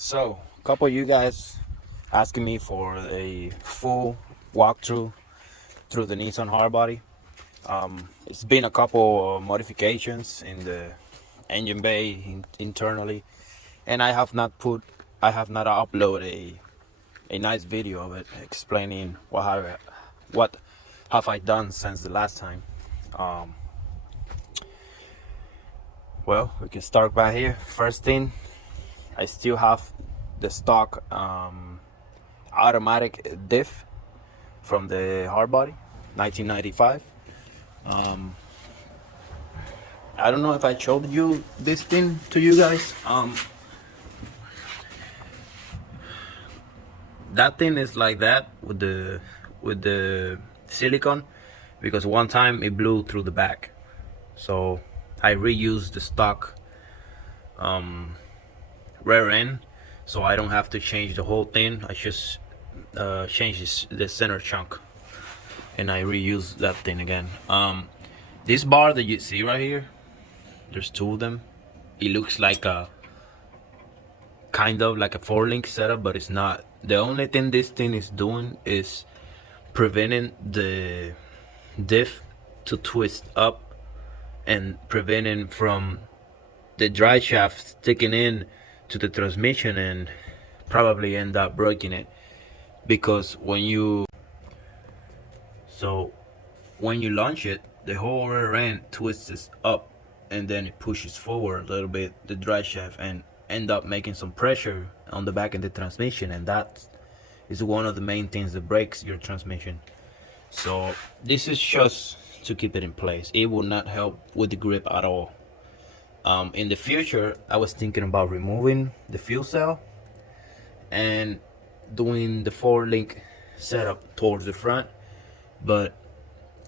So, a couple of you guys asking me for a full walkthrough through the Nissan hardbody. It's been a couple of modifications in the engine bay internally, and I have not uploaded a nice video of it explaining what have I done since the last time. Um, well, we can start by here. First thing, I still have the stock automatic diff from the hardbody 1995. I don't know if I showed you this thing to you guys. That thing is like that with the silicone, because one time it blew through the back, so I reused the stock rear end, so I don't have to change the whole thing. I just change the center chunk and I reuse that thing again. This bar that you see right here, there's two of them. It looks like a kind of like a 4-link setup, but it's not. The only thing this thing is doing is preventing the diff to twist up and preventing from the drive shaft sticking in to the transmission and probably end up breaking it. Because when you launch it, the whole rear end twists up and then it pushes forward a little bit the drive shaft and end up making some pressure on the back of the transmission, and that is one of the main things that breaks your transmission. So this is just to keep it in place. It will not help with the grip at all. In the future, I was thinking about removing the fuel cell and doing the 4-link setup towards the front, but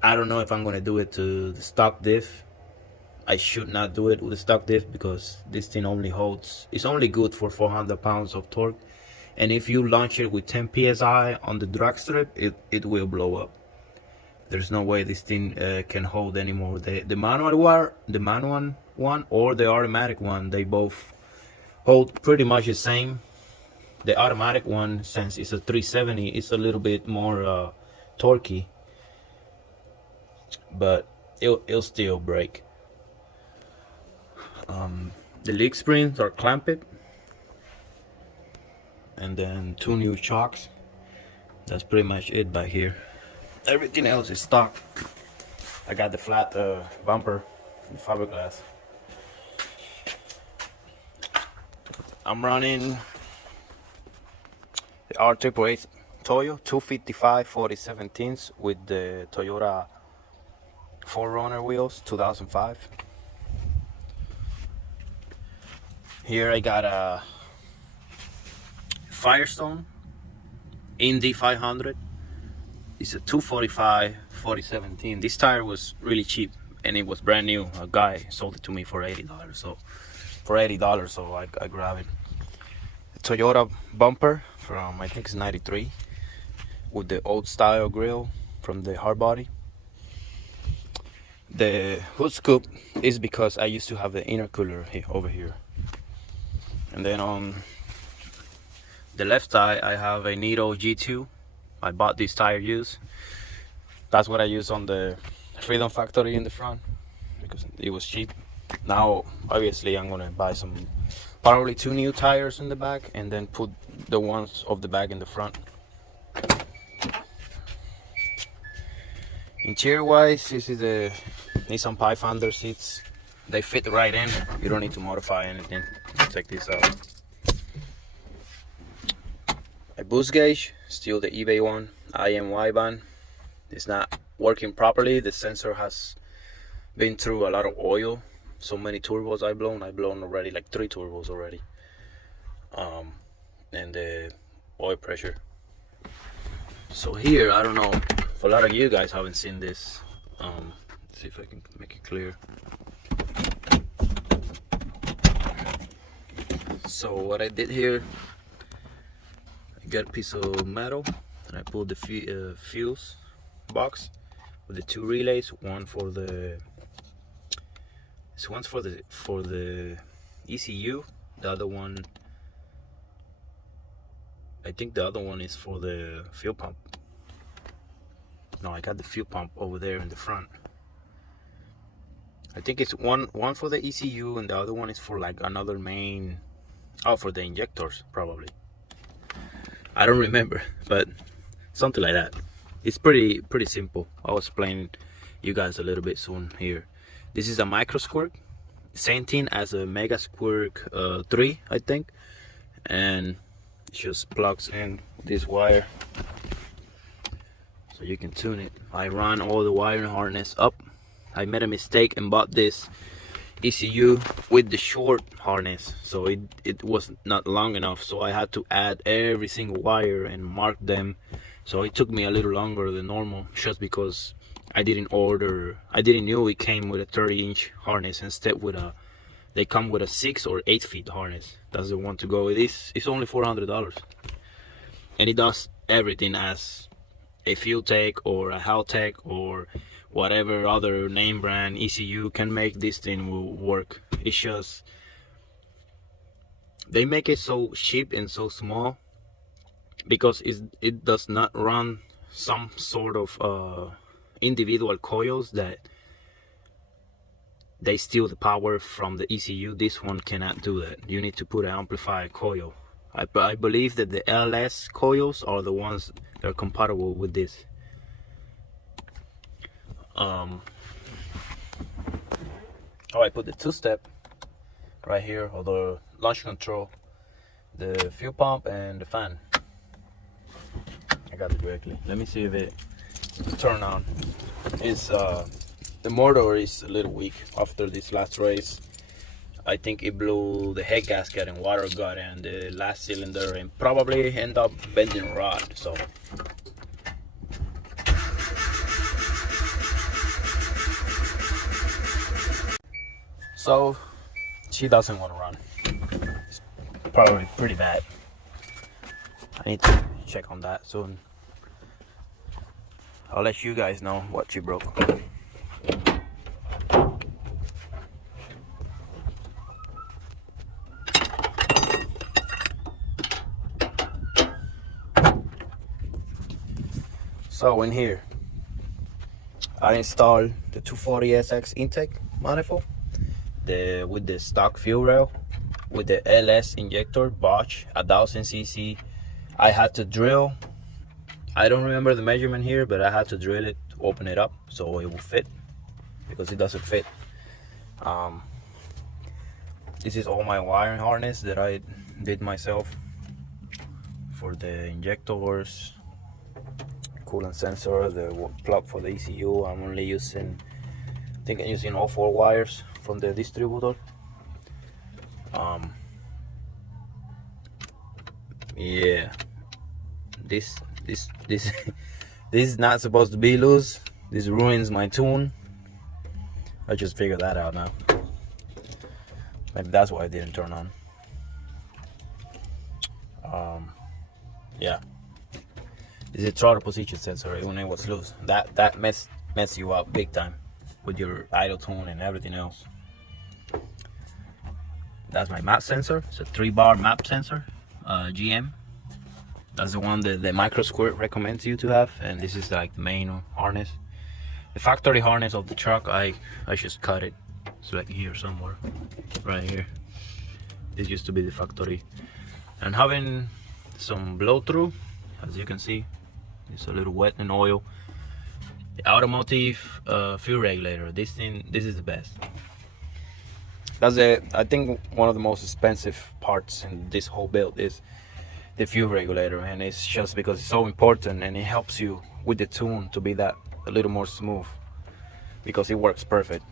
I don't know if I'm gonna do it to the stock diff. I should not do it with the stock diff because this thing it's only good for 400 pounds of torque, and if you launch it with 10 psi on the drag strip, it will blow up. There's no way this thing can hold anymore. The manual one or the automatic one, they both hold pretty much the same. The automatic one, since it's a 370, it's a little bit more torquey, but it'll still break. The leak springs are clamped, and then 2 new shocks. That's pretty much it back here. Everything else is stock. I got the flat bumper in fiberglass. I'm running the R888 Toyo 255 40/17 with the Toyota 4Runner wheels 2005. Here I got a Firestone Indy 500. It's a 245 40/17. This tire was really cheap and it was brand new. A guy sold it to me for $80, so I grabbed it. The Toyota bumper from, I think it's 93, with the old style grill from the hardbody. The hood scoop is because I used to have the intercooler over here. And then on the left side, I have a Nitto G2. I bought this tire used. That's what I use on the Freedom Factory in the front because it was cheap. Now, obviously, I'm gonna buy probably 2 new tires in the back and then put the ones of the back in the front. Interior wise, this is the Nissan Pathfinder seats. They fit right in. You don't need to modify anything. Check this out. A boost gauge, still the eBay one. IM wideband. It's not working properly. The sensor has been through a lot of oil. So many turbos I've blown already, like 3 turbos already. And the oil pressure. So here, I don't know if a lot of you guys haven't seen this. Let's see if I can make it clear. So what I did here, I got a piece of metal and I pulled the fuse box with the 2 relays. One's for the ECU, the other one I think the other one is for the fuel pump. No, I got the fuel pump over there in the front. I think it's one for the ECU and the other one is for like another main. Oh, for the injectors probably. I don't remember, but something like that. It's pretty simple. I'll explain you guys a little bit soon here. This is a micro squirt, same thing as a mega squirt 3, I think, and it just plugs in this wire so you can tune it. I run all the wiring harness up. I made a mistake and bought this ECU with the short harness, so it was not long enough, so I had to add every single wire and mark them. So it took me a little longer than normal, just because I didn't know it came with a 30-inch harness instead with they come with a 6 or 8 feet harness. That's the one to go with. It's only $400, and it does everything as a Fuel Tech or a Haltech or whatever other name brand ECU can make. This thing will work. It's just they make it so cheap and so small because it does not run some sort of individual coils that they steal the power from the ECU. This one cannot do that. You need to put an amplifier coil. I believe that the LS coils are the ones that are compatible with this. Oh, I put the 2-step right here, or the launch control, the fuel pump and the fan. I got it directly. Let me see if it turn on. It's the motor is a little weak after this last race. I think it blew the head gasket and water got in the last cylinder and probably end up bending rod. So she doesn't want to run. It's probably pretty bad. I need to check on that soon. I'll let you guys know what she broke. So in here, I installed the 240SX intake manifold, with the stock fuel rail, with the LS injector, Bosch, 1000cc. I had to drill, I don't remember the measurement here, but I had to drill it, open it up so it will fit, because it doesn't fit. This is all my wiring harness that I did myself for the injectors, coolant sensor, the plug for the ECU. I'm only using, I think I'm using all 4 wires from the distributor. Yeah, this this is not supposed to be loose. This ruins my tune. I just figured that out now. Maybe that's why it didn't turn on. Yeah, this is a throttle position sensor. When it was loose, that mess you up big time with your idle tune and everything else. That's my map sensor. It's a 3-bar map sensor, GM. That's the one that the micro squirt recommends you to have, and this is like the main harness. The factory harness of the truck, I just cut it. It's like here somewhere, right here. This used to be the factory. And having some blow through, as you can see, it's a little wet in oil. The automotive fuel regulator. This is the best. That's I think one of the most expensive parts in this whole build is the fuel regulator, and it's just because it's so important, and it helps you with the tune to be that a little more smooth, because it works perfect.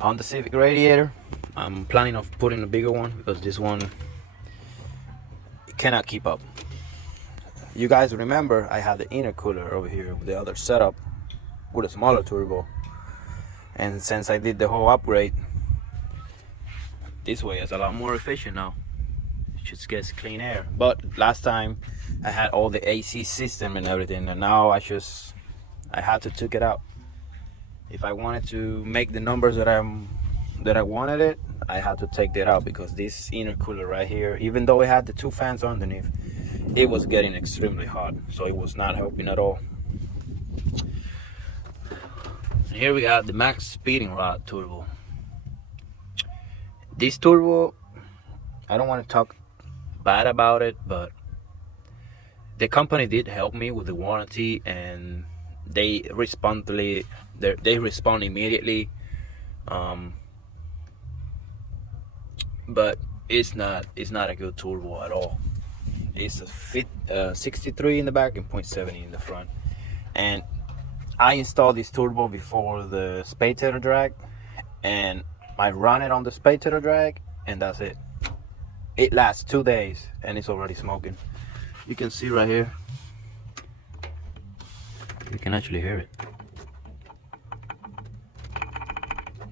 On the Civic radiator, I'm planning of putting a bigger one because this one cannot keep up. You guys remember I had the intercooler over here with the other setup with a smaller turbo, and since I did the whole upgrade, this way is a lot more efficient now. It just gets clean air. But last time I had all the AC system and everything, and now I had to take it out. If I wanted to make the numbers that I wanted it, I had to take that out because this intercooler right here, even though it had the 2 fans underneath, it was getting extremely hot, so it was not helping at all. Here we got the max speeding rod turbo. This turbo, I don't want to talk bad about it, but the company did help me with the warranty, and they respond immediately. But it's not a good turbo at all. It's a 63 in the back and 0.70 in the front. And I installed this turbo before the spectator drag, and I run it on the spectator drag, and that's it. It lasts 2 days and it's already smoking. You can see right here, you can actually hear it.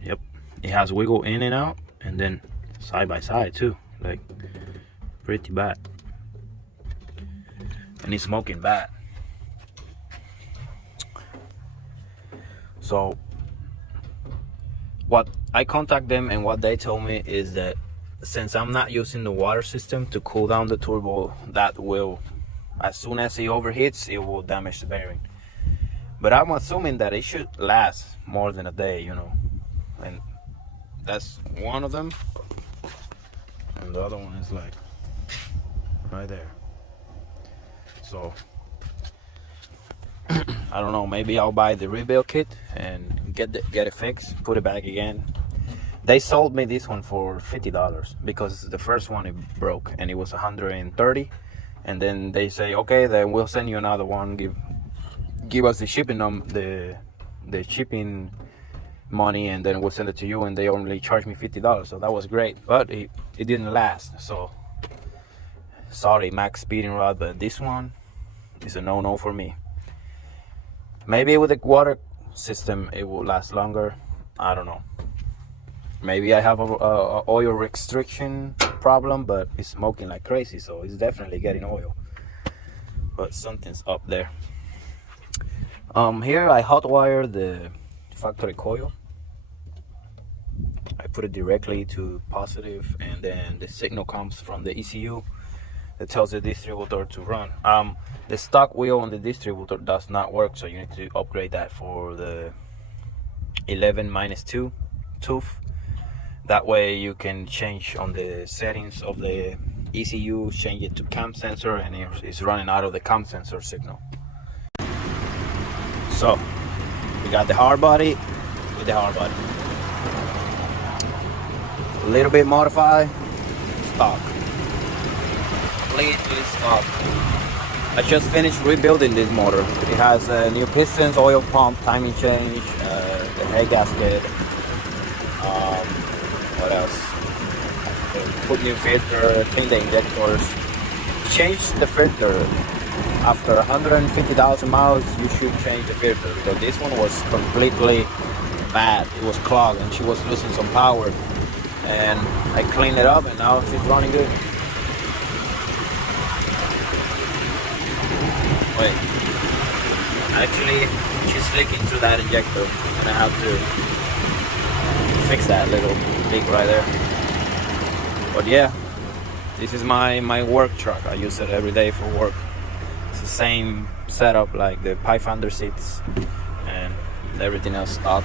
Yep, it has wiggle in and out, and then side by side too, like pretty bad. And it's smoking bad. So what I contact them, and what they told me is that since I'm not using the water system to cool down the turbo, that will, as soon as it overheats, it will damage the bearing. But I'm assuming that it should last more than a day, you know. And that's one of them, and the other one is like right there. So I don't know, maybe I'll buy the rebuild kit and get it fixed, put it back again. They sold me this one for $50 because the first one it broke and it was $130, and then they say, okay, then we'll send you another one, give us the shipping the shipping money, and then we'll send it to you, and they only charged me $50. So that was great, but it didn't last. So sorry, max speeding rod, but this one is a no-no for me. Maybe with the water system it will last longer, I don't know. Maybe I have a oil restriction problem, but it's smoking like crazy, so it's definitely getting oil. But something's up there. Here I hot wire the factory coil. I put it directly to positive, and then the signal comes from the ECU that tells the distributor to run. The stock wheel on the distributor does not work, so you need to upgrade that for the 11-2 tooth. That way you can change on the settings of the ECU, change it to cam sensor, and it's running out of the cam sensor signal. So we got the hard body with the hard body. A little bit modified, stock. Completely stock. I just finished rebuilding this motor. It has new pistons, oil pump, timing change, the head gasket. What else? Put new filter, clean the injectors, change the filter. After 150,000 miles, you should change the filter, because this one was completely bad. It was clogged and she was losing some power. And I cleaned it up, and now she's running good. Wait, actually she's leaking through that injector, and I have to fix that little leak right there. But yeah, this is my work truck. I use it every day for work. It's the same setup like the Pathfinder seats and everything else stock.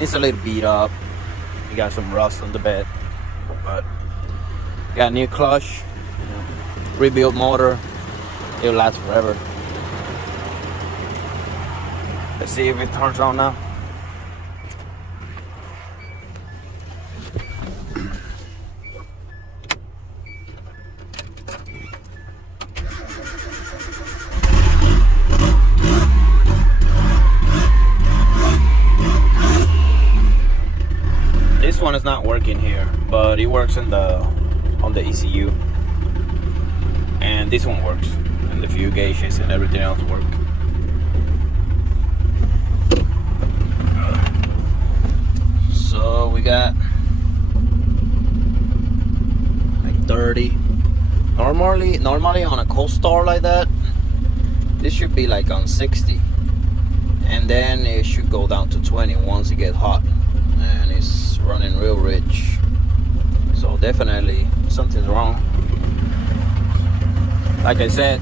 It's a little beat up. You got some rust on the bed, but got new clutch, rebuilt motor. It'll last forever. Let's see if it turns on now. This one is not working here, but it works on the ECU, and this one works, and the fuel gauges and everything else work. So we got like 30. Normally on a cold start like that, this should be like on 60, and then it should go down to 20 once it gets hot, and it's running real rich. definitely something's wrong. Like I said,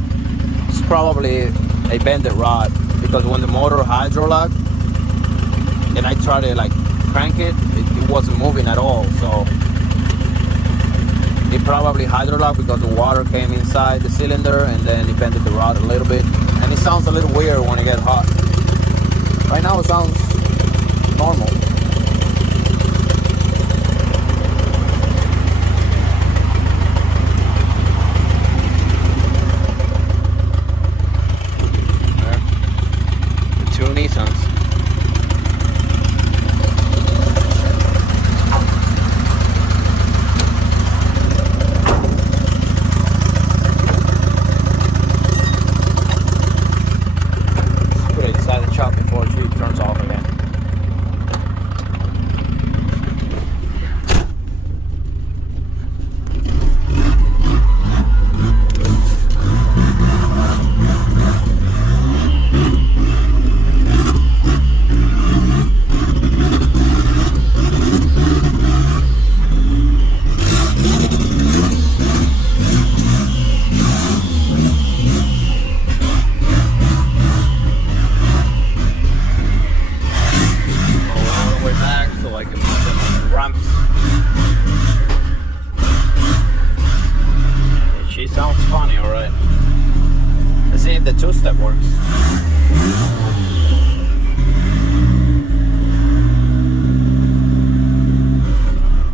it's probably a bended rod, because when the motor hydrolocked and I tried to like crank it, it wasn't moving at all. So it probably hydrolocked because the water came inside the cylinder, and then it bended the rod a little bit. And it sounds a little weird when it gets hot. Right now it sounds normal. There. The two Nissans. Before it turns off again. She sounds funny, alright. Let's see if the two-step works.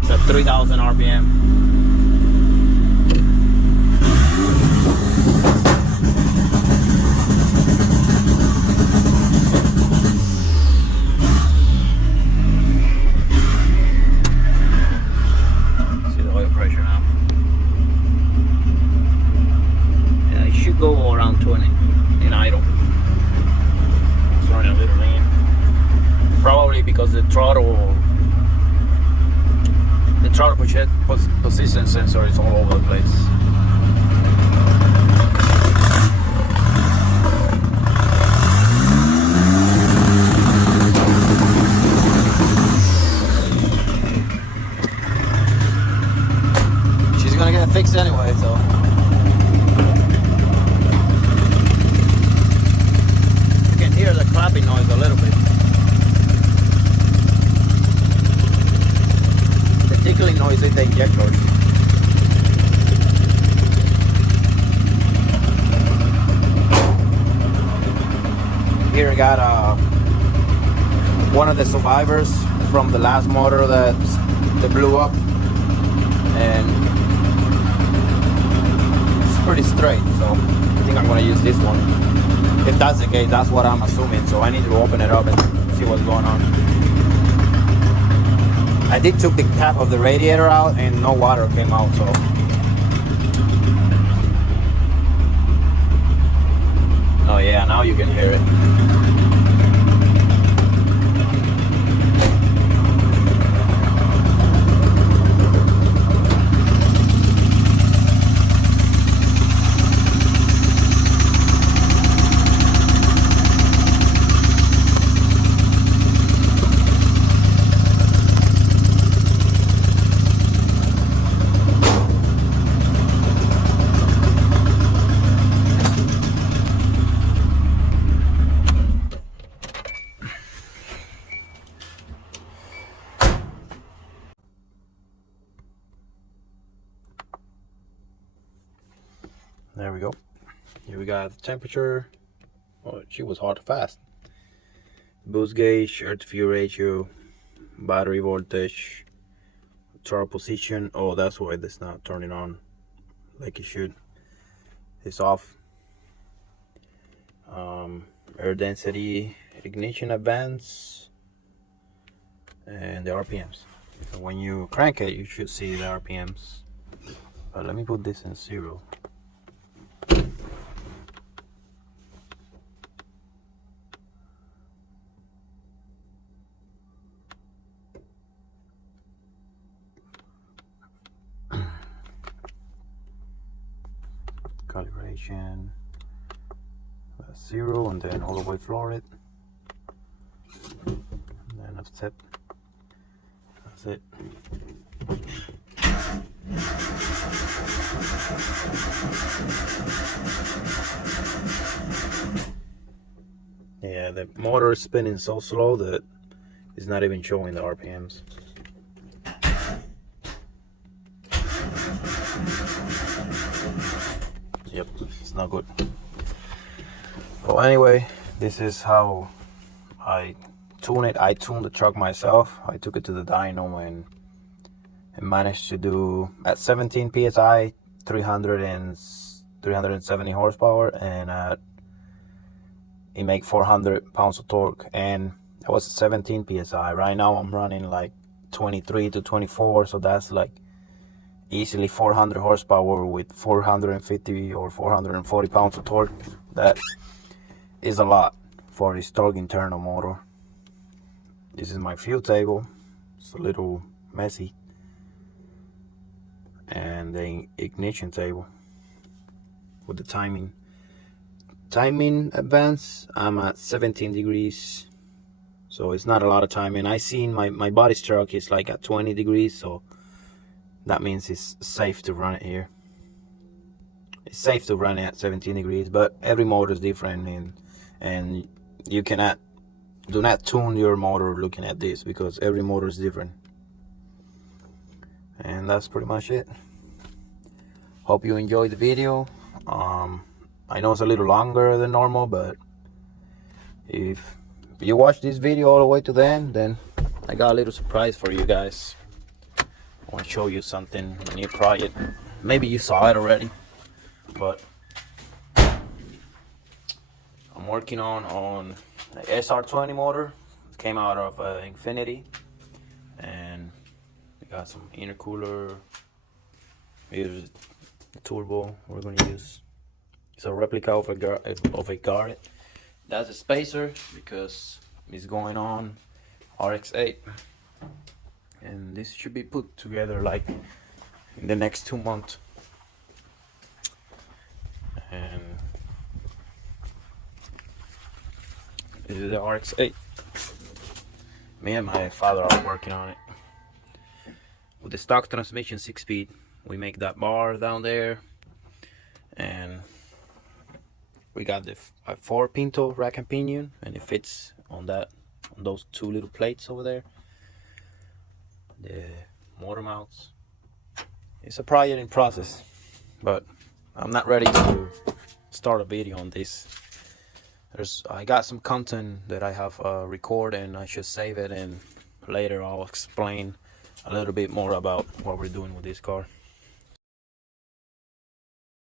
It's at 3,000 RPM. See the oil pressure now. Go around 20 in idle. It's running a little lean. Probably because the throttle position sensor is all over the place. She's gonna get fixed anyway, so. Hear the clapping noise a little bit. The tickling noise is the injector. Here I got one of the survivors from the last motor that blew up, and it's pretty straight, so I think I'm gonna use this one. If that's the case, that's what I'm assuming. So I need to open it up and see what's going on. I did took the cap of the radiator out and no water came out, so. Oh yeah, now you can hear it. There we go. Here we got the temperature. Oh, she was hot fast. Boost gauge, air to fuel ratio, battery voltage, throttle position. Oh, that's why it's not turning on like it should. It's off. Air density, ignition advance, and the RPMs. So when you crank it, you should see the RPMs. But let me put this in 0. Calibration, 0, and then all the way floor it, and then offset. That's it. the motor is spinning so slow that it's not even showing the RPMs. Yep, it's not good. Well, anyway, this is how I tune it. I tuned the truck myself. I took it to the dyno and managed to do at 17 psi 370 horsepower, and it make 400 pounds of torque, and that was 17 psi. Right now I'm running like 23 to 24, so that's like easily 400 horsepower with 450 or 440 pounds of torque. That is a lot for this torque internal motor. This is my fuel table. It's a little messy. And the ignition table with the timing advance. I'm at 17 degrees, so it's not a lot of timing. I seen my body stroke is like at 20 degrees, so that means it's safe to run it here. It's safe to run it at 17 degrees, but every motor is different, and you do not tune your motor looking at this, because every motor is different. And that's pretty much it. Hope you enjoyed the video. I know it's a little longer than normal, but if you watch this video all the way to the end, then I got a little surprise for you guys. I want to show you something when you try it. Maybe you saw it already, but I'm working on the SR20 motor. It came out of Infinity, and we got some intercooler. Here's the turbo we're going to use. It's a replica of a Garrett. That's a spacer because it's going on RX-8, and this should be put together like in the next 2 months. And this is the RX-8. Me and my father are working on it with the stock transmission 6-speed. We make that bar down there, and we got the 4 Pinto rack and pinion, and it fits on those 2 little plates over there. The motor mounts. It's a project in process, but I'm not ready to start a video on this. I got some content that I have recorded, and I should save it, and later I'll explain a little bit more about what we're doing with this car.